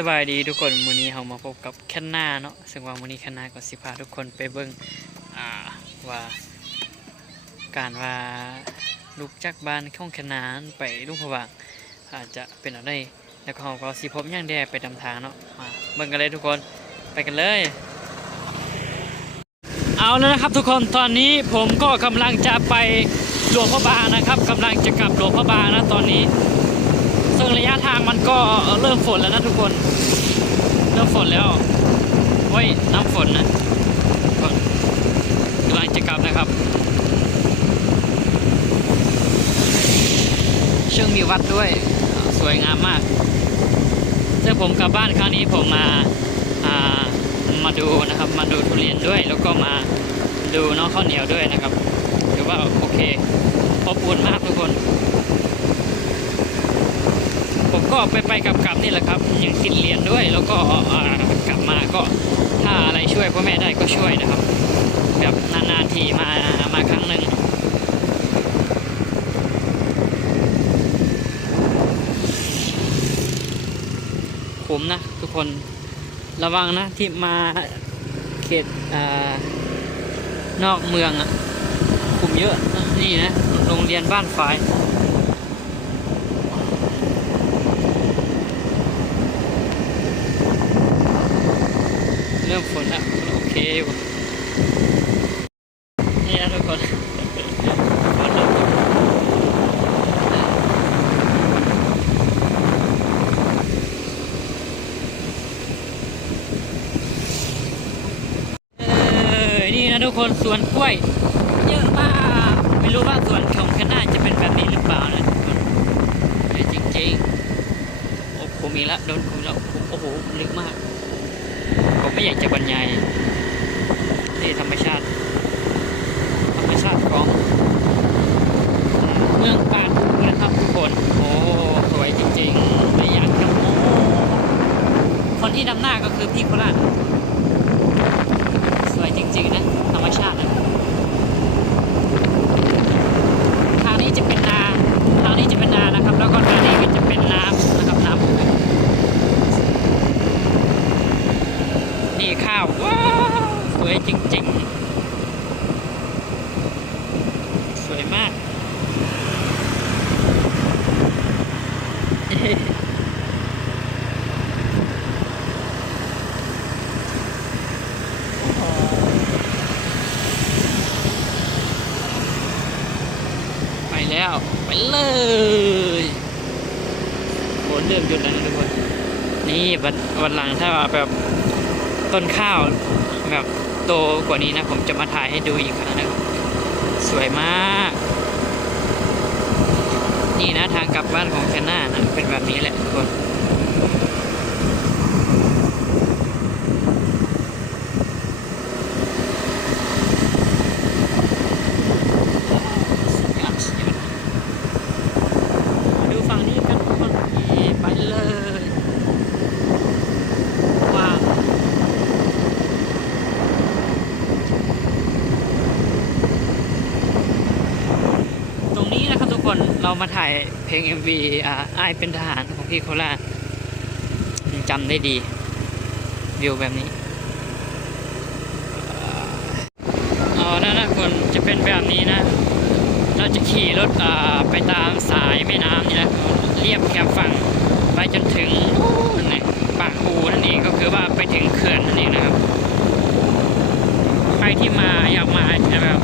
สบายดีทุกคนมื้อนี้เรามาพบกับแคนนาเนาะซึ่งว่ามือนี้แคนนาก็สิพาทุกคนไปเบิ่งว่า การว่าลูกจากบ้านข้องแคนนานไปลุงพะวางอาจจะเป็นอะไรแล้วก็เราก็สิพบหยังแดไปตามทางเนาะมาเบิ่งกันเลยทุกคนไปกันเลย เอาแล้วนะครับทุกคนตอนนี้ผมก็กำลังจะไปหลวงพระบางนะครับกำลังจะกลับหลวงพระบางนะตอนนี้ ซึ่งระยะทางมันก็เริ่มฝนแล้วนะทุกคน เริ่มฝนแล้วโอ้ยน้ำฝนนะก็กำลังจะกลับนะครับ เชื่องมีวัดด้วยสวยงามมากซึ่งผมกลับบ้านครั้งนี้ผมมาามาดูนะครับ มาดูทุเรียนด้วย แล้วก็มาดูน้องข้าวเหนียวด้วยนะครับถือว่าโอเคอบอุ่นมากทุกคน ก็ไปไปกลับกลับนี่แหละครับยังติดเรียนด้วย แล้วก็กลับมาก็ถ้าอะไรช่วยพ่อแม่ได้ก็ช่วยนะครับ แบบนานๆทีมามาครั้งหนึ่งผมนะทุกคนระวังนะที่มาเขตอ่านอกเมืองอะคุมเยอะนะนี่นะโรงเรียนบ้านฝาย เริ่มฝนแล้วโอเคอยู่นี่นะทุกคนนี่นะทุกคนสวนกล้วย เยอะมาก ไม่รู้ว่าสวนของคณะจะเป็นแบบนี้หรือเปล่านะทุกคนเออจริงๆ โอ้ผมอีกแล้วโดนผมแล้วโอ้โหลึกมาก ผม ญ่นี่ธรรมชาติ ธรรมชาติของเมืองป่าดูนะครับทุกคน โอ้สวยจริงๆไม่อยากจะโม้คนที่นำหน้าก็คือพี่โคราชสวยจริงๆนะ ธรรมชาตินะทางนี้จะเป็นนาทางนี้จะเป็นนานะครับ แล้วก็ทางนี้ก็จะเป็นน้ำนะครับน้ำ นี่ข้าวว้า วสวยจริง ๆ สวยมาก ไปแล้ว ไปเลยฝนเริ่มหยุดแล้วนะทุกคน นี่วันวันหลังถ้าแบบต้นข้าวแบบ โตกว่านี้นะ ผมจะมาถ่ายให้ดูอีกครั้งนะครับสวยมาก นี่นะทางกลับบ้านของแคนนานะเป็นแบบนี้แหละทุกคนสุดยอดสุดยอดมาดูฝั่งนี้กันทุกคนนี่ไปเลย ว้าว ตรงนี้นะครับทุกคน เรามาถ่ายเพลง MV อ่าอ้ายเป็นทหารของพี่โคราชจำได้ดี วิวแบบนี้เอานั่นนะคนจะเป็นแบบนี้นะ เราจะขี่รถอ่าไปตามสายแม่น้ำนี่นะเรียบแคมฝั่งไปจนถึงนั่ปากปูนั่นเองก็คือว่าไปถึงเขื่อนนั่นเองนะครับใครที่มาอยากมาจะแบบ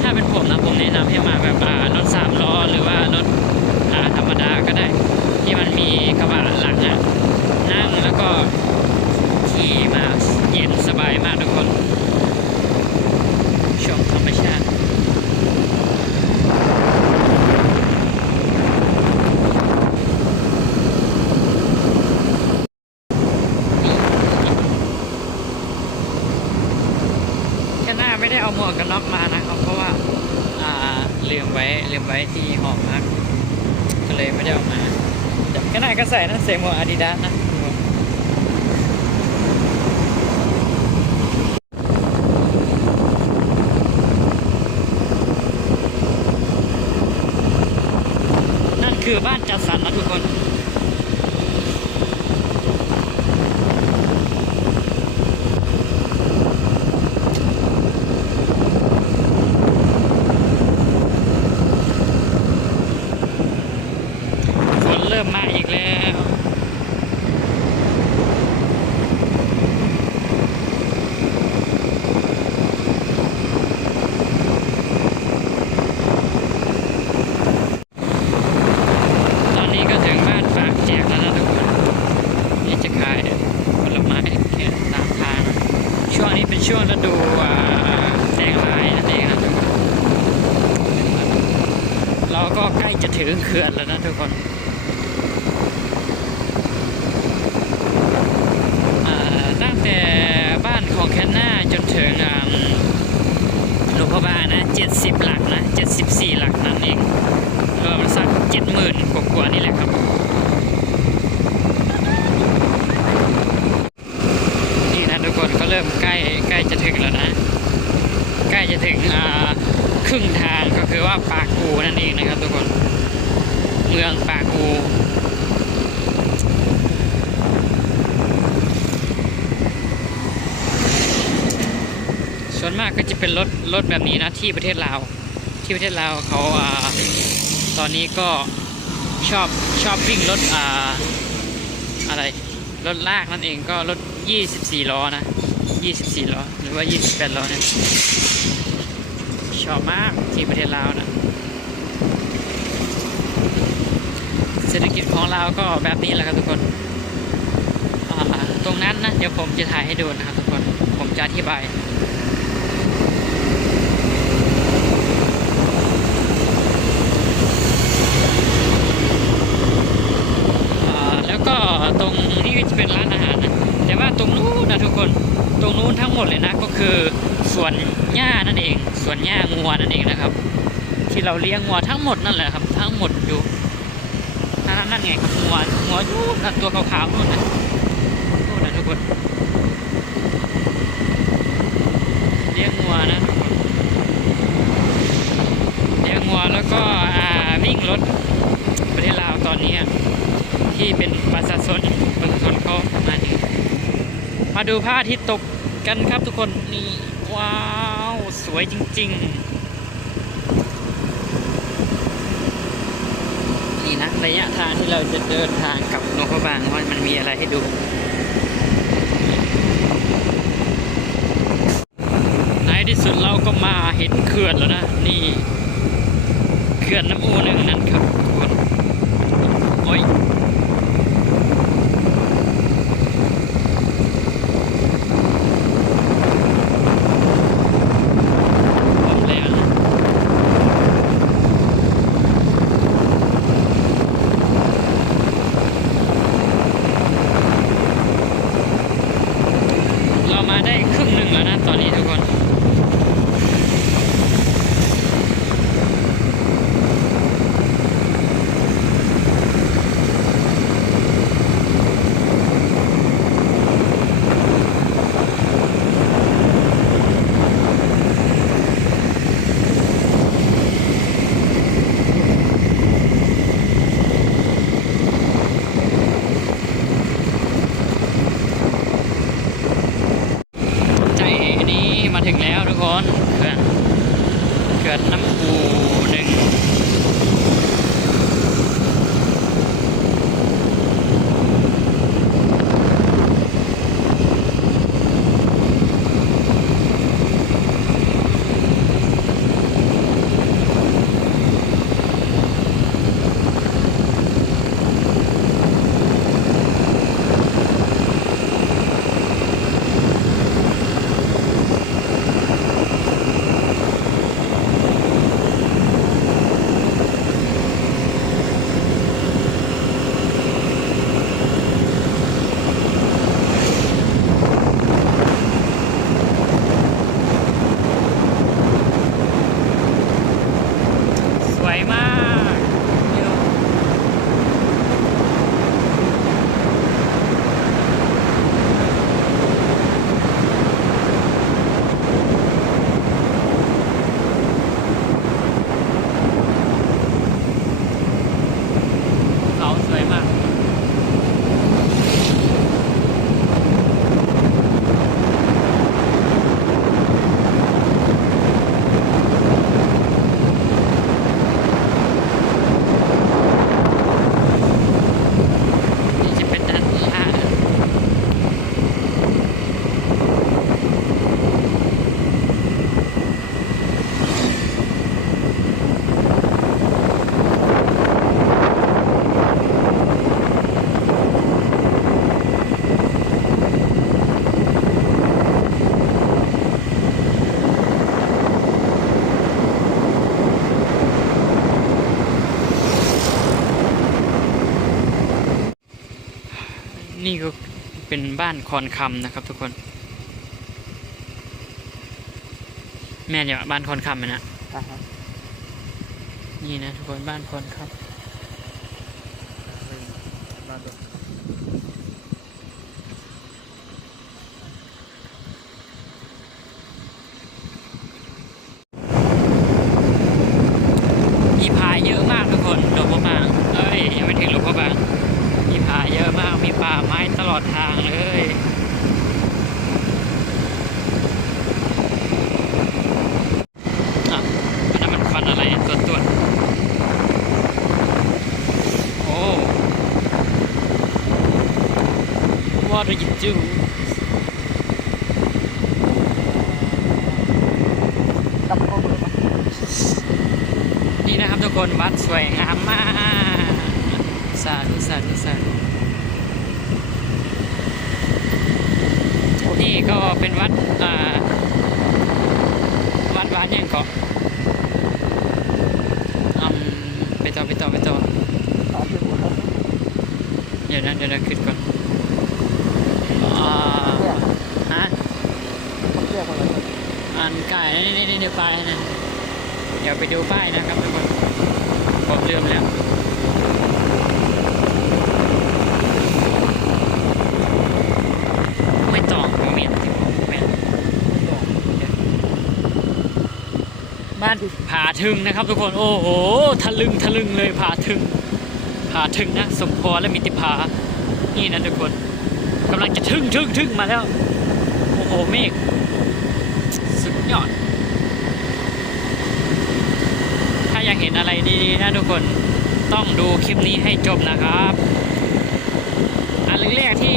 ถ้าเป็นผมนะผมแนะนำให้มาแบบอ่ารถสาม หรือว่ารถธรรมดาก็ได้ ที่มันมีกระบะหลังอะนั่งแล้วก็ขี่มาเย็นสบายมากทุกคน ชมธรรมชาติ แค่หน้าไม่ได้เอาหมวกกันน็อกมานะครับ เพราะว่า อ่า ลืมไว้ลืมไว้ที่หอพักก็เลยไม่ได้ออกมาแต่แค่หน้าก็ใส่นะเส่หมวกอาดิดาสนะนั่นคือบ้านจัดสรรนะทุกคน ช่วงฤดูอ่าแตงลายนั่นเองนะทุกคนเราก็ใก ล้จะถึงเขื่อนแล้วนะทุกคนตั้งแต่บ้านของแคนนาจนถึงหลวงพ่อบานะ70 หลักนะ 74 หลักนั่นเองรวมสัก70,000กว่าๆนี่แหละครับนี่นะทุกคนก็เริ่มใกล้ใกล้จะถึงแล้วนะ ใกล้จะถึงอ่า ครึ่งทางก็คือว่าปากกูนั่นเองนะครับทุกคน เมืองปากกูส่วนมากก็จะเป็นรถรถแบบนี้นะที่ประเทศลาว ที่ประเทศลาวเขาอ่าตอนนี้ก็ชอบชอบวิ่งรถอ่าอะไรรถลากนั่นเองก็รถ 24 ล้อนะ 24 ล้อ หรือว่า 28 ล้อเนี่ย ชอบมากที่ประเทศลาวนะเศรษฐกิจของเราวก็แบบนี้แหละครับทุกคนตรงนั้นนะเดี๋ยวผมจะถ่ายให้ดูนะครับทุกคนผมจะอธิบายแล้วก็ตรงนี้จะเป็นร้านอาหารนะแต่ว่าตรงนู้นนะทุกคนตรงนู้นทั้งหมดเลยนะก็คือ วนหญ้านั่นเองสวนหญ้างัวนั่นเองนะครับ ที่เราเลี้ยงงัวทั้งหมดนั่นแหละครับ ทั้งหมดอยู่นั่นนั่นไงครับงัวงัวอยู่นั่นตัวขาวๆนู่นนะนู่นนะทุกคนเลี้ยงงัวนะเลี้ยงงัวแล้วก็อ่าวิ่งรถประเทศลาวตอนนี้ที่เป็นประชาชนประชาชนเขามานี่มาดูพระอาทิตย์ตกกันครับทุกคนนี่ ว้าว สวยจริง ๆ นี่นะ ระยะทางที่เราจะเดินทางกับนกบางว่ามันมีอะไรให้ดูในที่สุดเราก็มาเห็นเขื่อนแล้วนะ นี่เขื่อนน้ำอูหนึ่งนั่นครับทุกคนโอ้ย ผมเลยอะเรามา ได้ครึ่งหนึ่งแล้วนะตอนนี้ทุกคน เป็นบ้านคอนคำนะครับทุกคน แม่เนี่ยบ้านคอนคำอะนะอ่าฮะนี่นะทุกคนบ้านคอนคำ มาดู มีผาเยอะมากทุกคนหลวงพ่อบาง เอ้ยยังไม่ถึงหลวงพ่อบาง มีผาเยอะมาก มีป่าไม้ตลอดทางเลยอะอันนั้นมันควันอะไรตัวตัวจโอ้ What do you do ตับเข้าเบอร์ปะนี่นะครับทุกคนวัดสวยงามมาก สาธุสาธุสาธุนี่ก็เป็นวัดอ่าวัดวัดยังเกาะอืมไปต่อไปต่อไปต่อสามสิบหัวแล้วเดี๋ยวนะเดี๋ยวนะขึ้นก่อนอ่า ฮะเรียกว่าอะอ่านไก่นี่นี่นี่นี่ป้ายนะ เดี๋ยวไปดูป้ายนะครับทุกคนผมลืมแล้วไม่ต้องผมมีที่ผมแม่นบ้านผาทึงนะครับทุกคนโอ้โหทะลึงทะลึงเลยผาทึงผาทึงนะสมพรและมิติผานี่นะทุกคน กำลังจะทึงทึงทึงมาแล้ว โอ้โหเมฆสุดยอด ถ้าอยากเห็นอะไรดีๆนะทุกคนต้องดูคลิปนี้ให้จบนะครับ อันแรกๆที่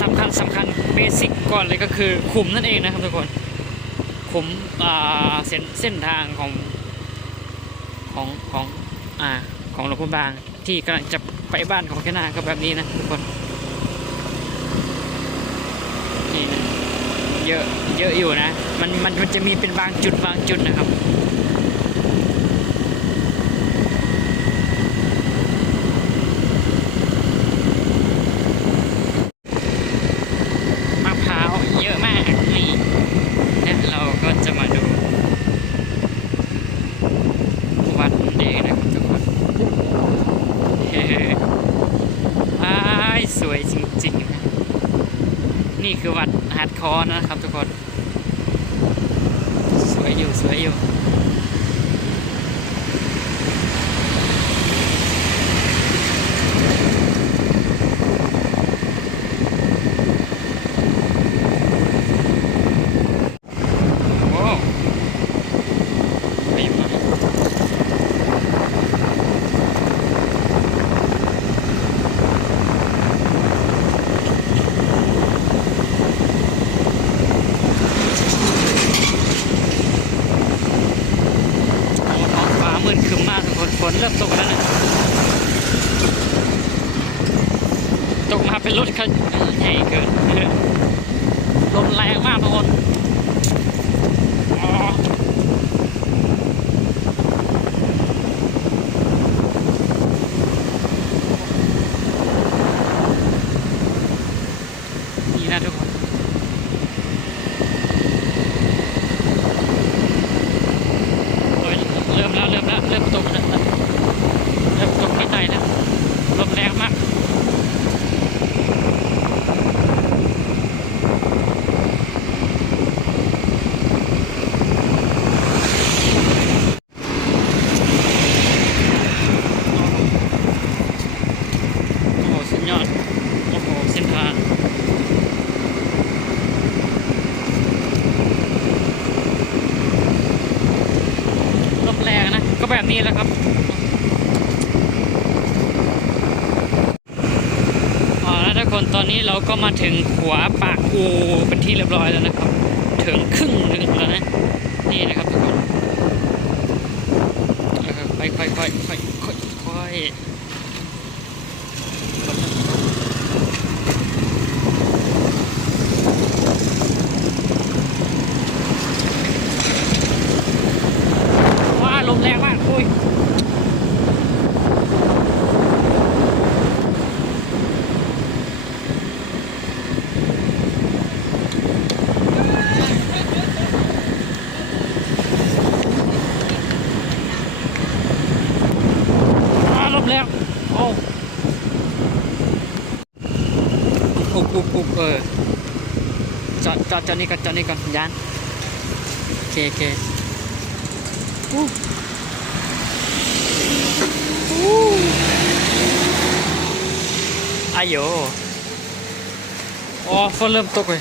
สำคัญสำคัญเบสิกก่อนเลยก็คือขุมนั่นเองนะครับทุกคน ขุมเส้นเส้นทางของของของอ่าของหลวงพ่อบางที่กำลังจะไปบ้านของแค่นาก็แบบนี้นะทุกคนนะ เยอะเยอะอยู่นะ มันมันมันจะมีเป็นบางจุดบางจุดนะครับมะพร้าวเยอะมากนี่และเราก็จะมาดูวัดเองนะครับทุกคนเฮ้ายสวยจริง นี่คือวัดฮาร์ดคอร์นะครับทุกคน สวยอยู่ สวยอยู่ โอ้ไม่มาโอ้ท้องฟ้ามืดครึ้มมากทุกคนฝนเริ่มตกแล้วนะ ตกมาเป็นรถคันใหญ่เกินลมแรงมากทุกคน อ๋อนี่นะทุกคน โอ้ยเริ่มแล้วเริ่มแล้วเริ่มตกแล้วเริ่มตกไม่ใจแล้วลมแรงมาก โอ้โหสุดยอด โอ้โห เส้นทางลมแรงนะ ก็ แบบนี้แหละครับแล้วทุกคนตอนนี้เราก็มาถึงหัวปากอูเป็นที่เรียบร้อยแล้วนะครับ ถึงครึ่งหนึ่งแล้วนะนี่นะครับทุกคนค่อยค่อยค่อยค่อยค่อยค่อยว้าลมแรงมากอุ้ย อุบอุบอุบเออจอดจอดจอดนี่ก่อนจอดนี่ก่อนยานโอเคโอเคอู้อู้อายโยอ๋อฝนเริ่มตกเลย